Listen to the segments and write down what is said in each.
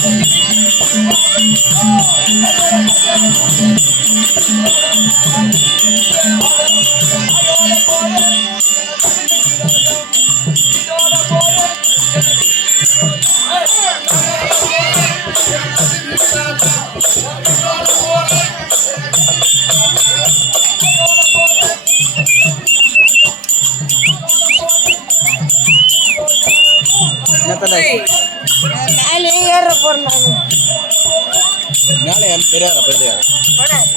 Oh, யாரும்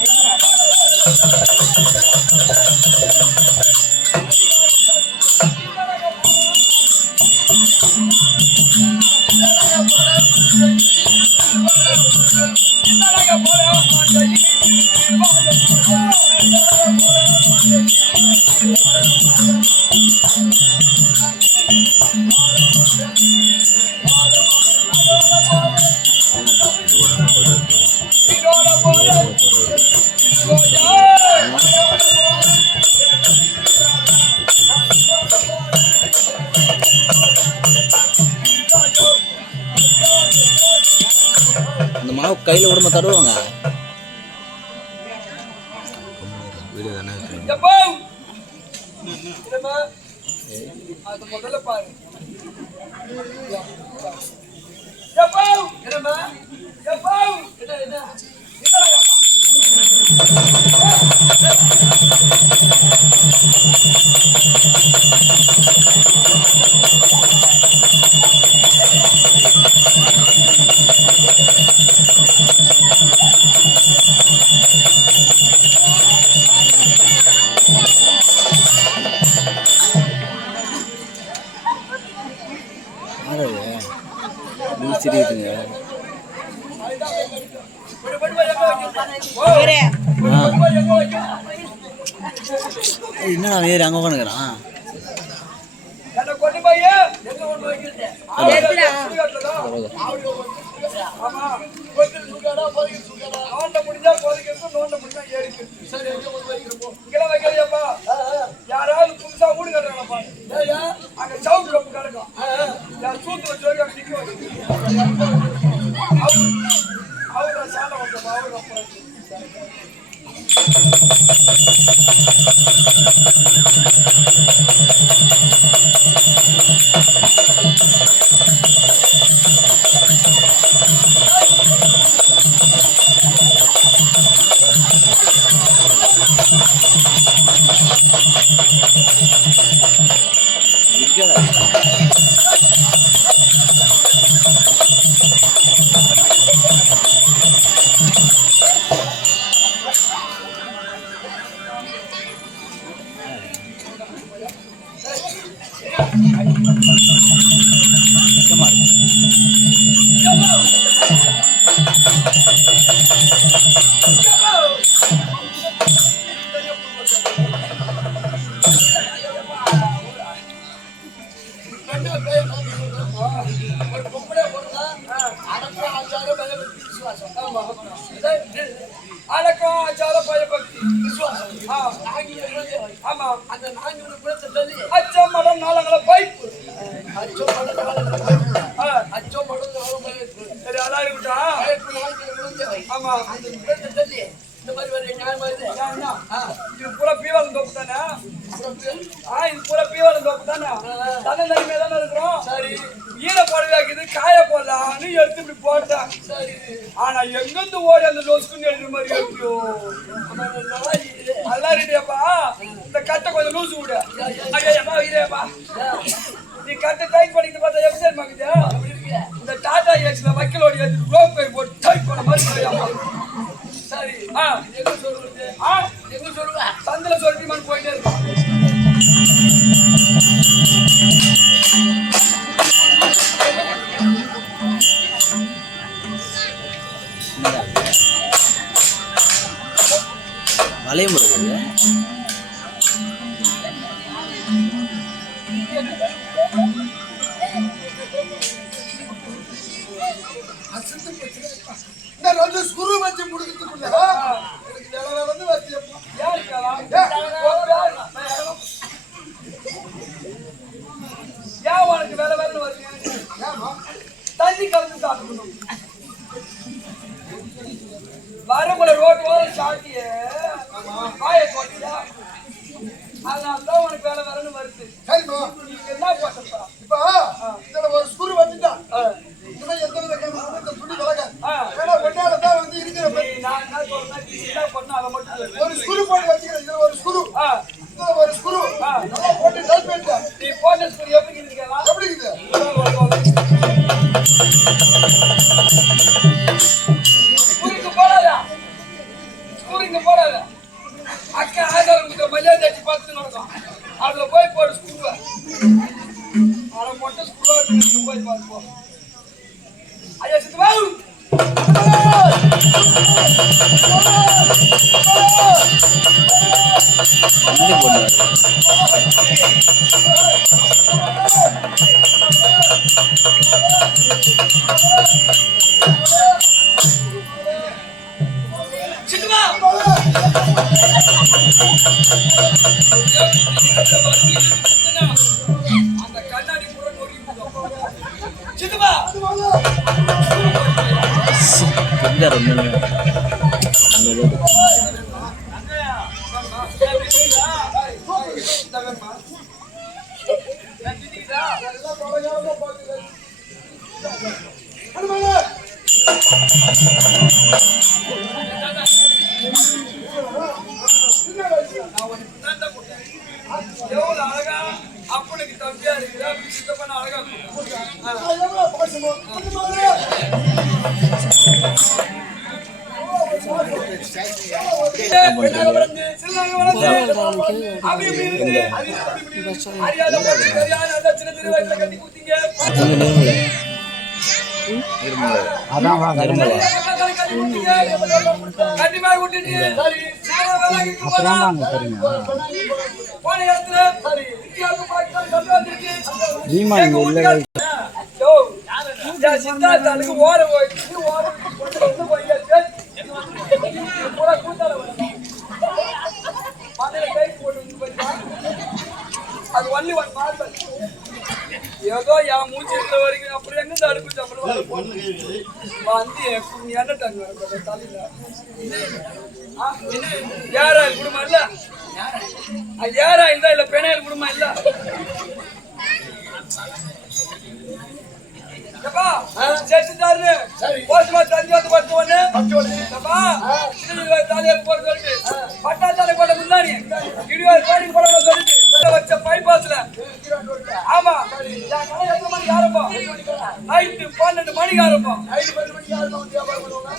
கையில் விடுமா தருவாங்க? Thank you. வைக்கிறது? ஏய், என்னடா ஏறி அங்கே உட்காந்துக்கிறான் அவரு- அவரு ஒரு பொம்பளை பொண்ணா, அடக்கம், ஆச்சாரம், விசுவாசம். அந்த நான்கு சொல்லி, அச்சோ மடம், நாளங்கள பைப்பு. அச்சம், மடம், நாளங்கள பைப்பு. அச்சோ மடம், நாளங்கள பைப்பு. சரி, அதான் இருக்கட்டும். பைப்பு ஆமா. அந்த சொல்லி, இந்த மாதிரி இது பூரா பீவாளம் தோப்பு தானே ஆ, இது பூரா பீவாளம் தோப்பு தானே தன்னை தனிமையா தானே இருக்கிறோம் சரி ஈர போடலாக்குது காய போடலாம்னு எடுத்து இப்படி போட்டேன் சரி ஆனா எங்கிருந்து ஓடி அந்த லொஸ்குன்னு எழுதுற மாதிரி எழுதியோ நல்லா ரெடியாப்பா கொஞ்சம் லூசு விடு. ஐயா இதேப்பா நீ கட்டு டைட் பண்ணிட்டு பார்த்தா எப்படி தெரியுமாக்குது இந்த டாடா ஏசில வக்கீலோட ஏற்றி ரோப் போட்டு டைட் பண்ண மாதிரி சரி ஆ அசந்து வச்சு முடிக்கிறதுக்குள்ள ஏன் உனக்கு வேலை வேலைன்னு தண்ணி கலந்து சாப்பிடணும் வரமுல ரோட்டு வாரம் சாட்டிய வாய போட்டியா அதனால ஒரு ஸ்குரு போட்டு வச்சுக்கிறேன் இதுல ஒரு ஸ்குரு. இதுல ஒரு ஸ்குரு. போட்டு பண்ணிட்டேன் நீ போட்ட ஸ்கூல் எப்படி இருக்கலாம் எப்படி இருக்குது போடாதா ஸ்கூலுக்கு போடாத அக்கா ஆதரவுக்கு மரியாதை அடிச்சு பார்த்து நடக்கும். அதுல போய் போடு ஸ்கூல்ல அதை மட்டும் ஸ்கூல்ல இருக்கு. போய் பார்த்து போ. ஐயா சித்துவாவு வண்டி போடுவாரு செஞ்சார் ஒன்றுமே எவ்வளவு அழகா அப்பனுக்கு தம்பியா இருக்கிற சித்தப்பன அழகா அப்புறம் ஆ. நான் எவ்வளவு இங்க உள்ள சித்தார்த்தாளுக்கு ஓர போயிட்டு வந்து போயாச்சு. பூரா கூத்தால வருது. மண்டையில கை போட்டு வந்து போயிட்டா. அது ஒன்லி ஒன் மார்பல் ஏதோ என் மூச்சு இருக்கிற வரைக்கும் அப்புறம் எங்க இருந்து அடுப்பு சாப்பிடுவோம் வந்து தங்க தலையில. யாராயில் குடும்பம் இல்ல? யாராயில் தான் இல்ல பெணையல் குடும்பம் இல்ல? எப்பா சேர்த்துட்டாரு. போஸ்ட்மா தண்ணி வந்து பத்து ஒண்ணு. போட சொல்லிட்டு. பட்டாச்சாலை போட முன்னாடி. கோடிக்கு போட வச்ச பைபாஸ்ல ஆமா. நைட்டு பன்னெண்டு மணிக்கு ஆரம்பம்.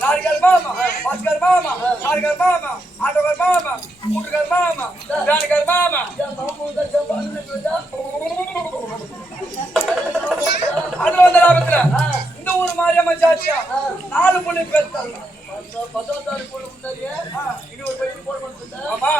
நாலுகார் மாமா? பாஸ்கர் மாமா. நாலுகார் மாமா. ஆட்டோகார் மாமா. கூட்டுக்கார் மாமா. வேனுக்கார் மாமா. அதுல வந்த லாபத்துல. இந்த ஊர் மாரியம்மன் சாட்சியா நாலு பொண்ணு ஆமா.